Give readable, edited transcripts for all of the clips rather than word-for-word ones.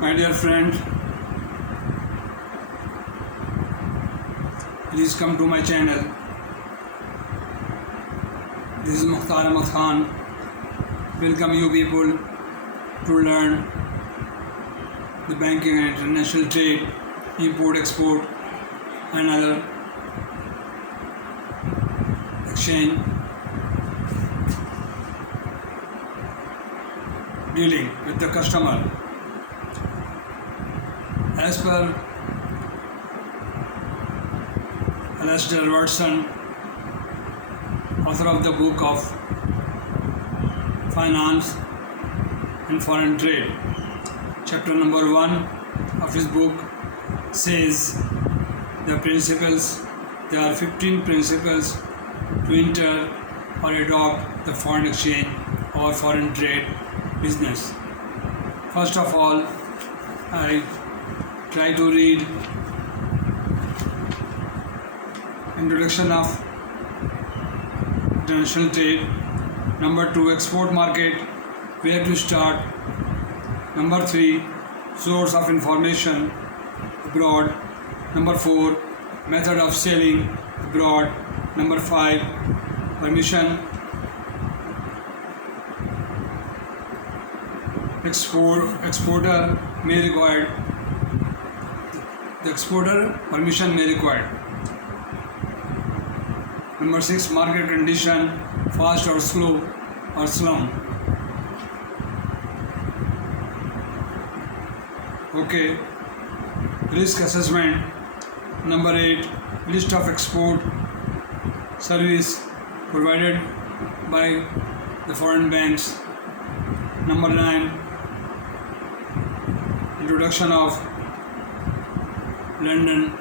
My dear friend, please come to my channel. This is Mukhtar Ahmad Khan. Welcome you people to learn the banking and international trade, import, export and other exchange dealing with the customer. As per Alasdair Warson, author of the book of Finance and Foreign Trade, chapter number 1 of his book says the principles. There are 15 principles to enter or adopt the foreign exchange or foreign trade business. First of all, I try to read introduction of international trade. Number 2, export market, where to start. Number 3, source of information abroad. Number 4, method of selling abroad. Number 5, permission. Exporter may require. The exporter permission may require. Number 6, market condition, fast or slow or slump. Okay. Risk assessment. Number 8, list of export service provided by the foreign banks. Number 9, introduction of London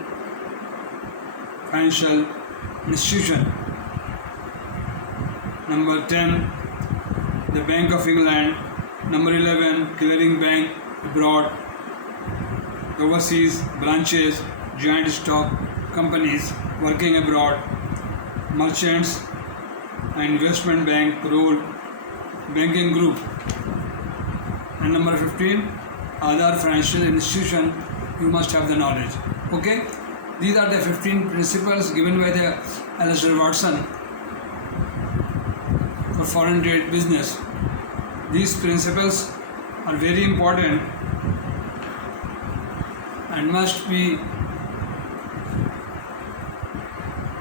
Financial Institution. Number 10, the Bank of England. Number 11, clearing bank abroad, overseas branches, joint stock companies working abroad, merchants and investment bank role, banking group. And number 15, other financial institution. You must have the knowledge. Okay, these are the 15 principles given by the Alasdair Warson for foreign trade business. These principles are very important and must be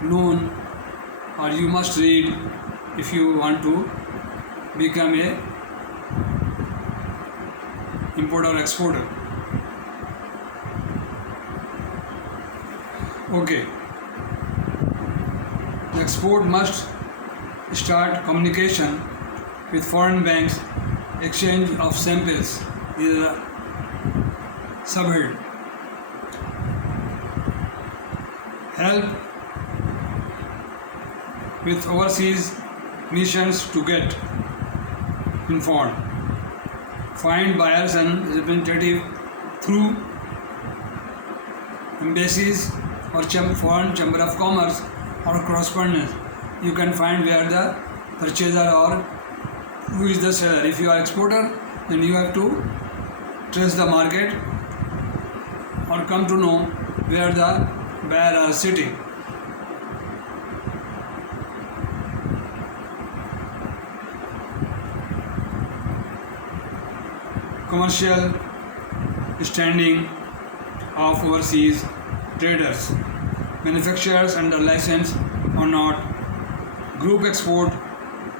known, or you must read if you want to become a importer or exporter. Okay. The export must start communication with foreign banks, exchange of samples. These are subhead. Help with overseas missions to get informed. Find buyers and representatives through embassies or foreign chamber of commerce or correspondence. You can find where the purchaser or who is the seller. If you are exporter, then you have to trace the market or come to know where the buyer are sitting. Commercial standing of overseas traders, manufacturers under license or not. Group export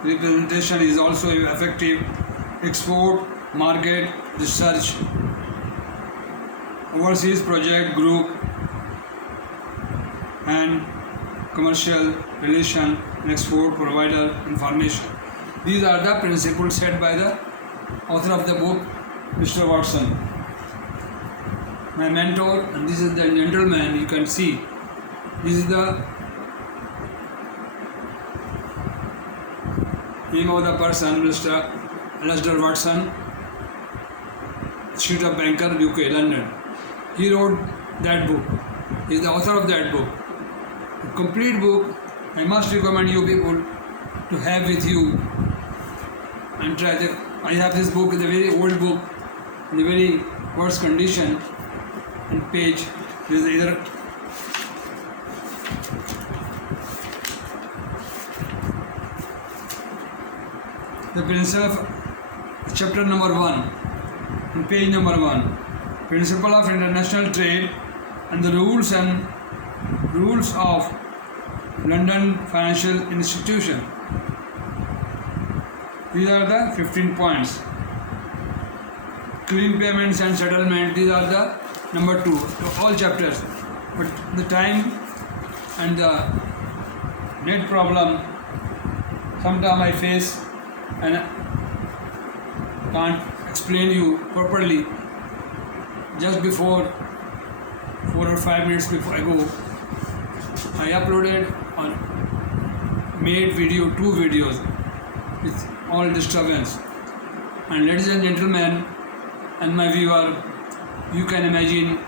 representation is also effective. Export market research, overseas project group and commercial relation and export provider information. These are the principles set by the author of the book, Mr. Warson, my mentor. And this is the gentleman, you can see. This is the name of the person, Mr. Alasdair Warson, Institute of Banker, UK, London. He wrote that book. He is the author of that book. A complete book. I must recommend you people to have with you and try. I have this book, it's a very old book, in the very worst condition. And page is either the principle of chapter number 1 and page number 1, principle of international trade and the rules of London financial institution. These are the 15 points. Clean payments and settlement, these are the number 2 to all chapters. But the time and the net problem sometimes I face and can't explain you properly. Just before 4 or 5 minutes before I go, I uploaded or made video, 2 videos with all disturbance. And ladies and gentlemen and my viewer, you can imagine,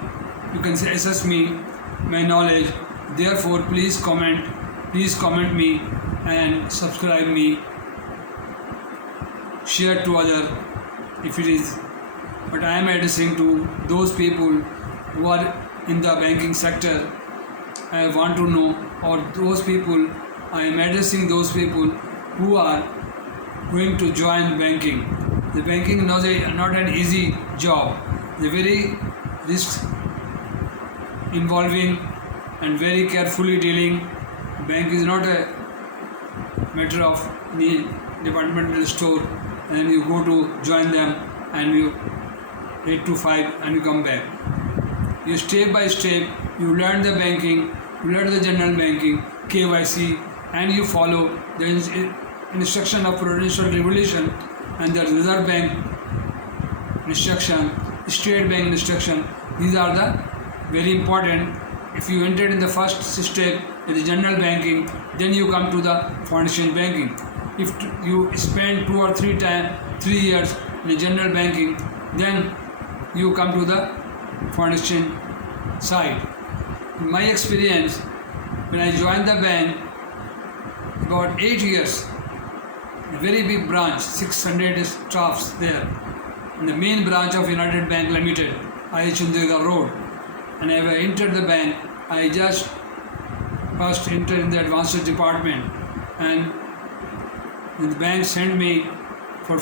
you can assess me, my knowledge. Therefore, please comment me and subscribe me, share to other if it is. But I am addressing to those people who are in the banking sector. I want to know, or those people, I am addressing those people who are going to join banking. The banking is not an easy job. The very risk involving and very carefully dealing. Bank is not a matter of the departmental store and you go to join them and you 8 to 5 and you come back. You step by step, you learn the banking, you learn the general banking, KYC, and you follow the instruction of Prudential Regulation and the Reserve Bank instruction, State Bank instruction. These are the very important. If you entered in the first step in the general banking, then you come to the foreign exchange banking. If you spend 2 or 3 years in the general banking, then you come to the foreign exchange side. In my experience, when I joined the bank, about 8 years, a very big branch, 600 staffs there, in the main branch of United Bank Limited, Chandega Road. And when I entered the bank, I just first entered in the advanced department, and the bank sent me for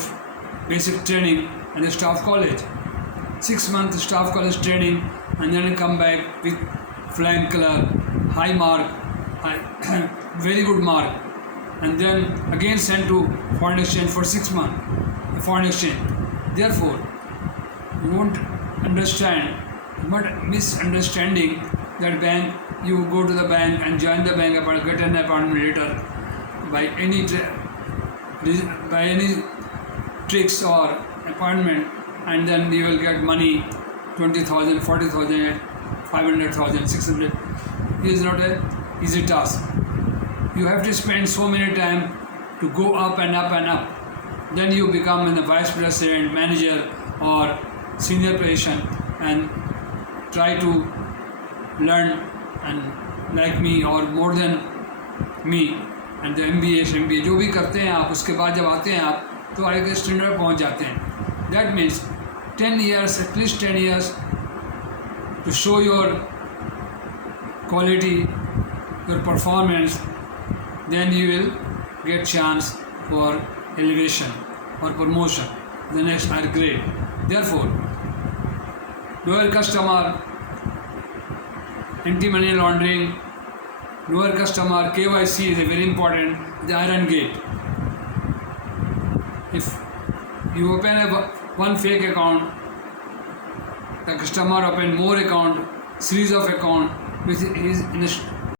basic training and the staff college. 6 months staff college training, and then I come back with flying color, high mark, very good mark, and then again sent to foreign exchange for 6 months, foreign exchange. Therefore, you won't understand, but misunderstanding that bank, you go to the bank and join the bank, get an appointment later by any tricks or appointment, and then you will get money 20,000, 40,000, 500,000, 600. It is not an easy task. You have to spend so many time to go up and up and up. Then you become a vice president, manager, or senior position, and try to learn and like me or more than me, and the MBA जो भी करते हैं आप, उसके बाद जब आते हैं आप तो आगे स्टैंडर्ड पहुंच जाते हैं. That means 10 years, at least 10 years to show your quality, your performance, then you will get chance for elevation or promotion, the next higher grade. Therefore, lower customer, anti-money laundering, lower customer, KYC is a very important, the iron gate. If you open one fake account, the customer open more account, series of account with his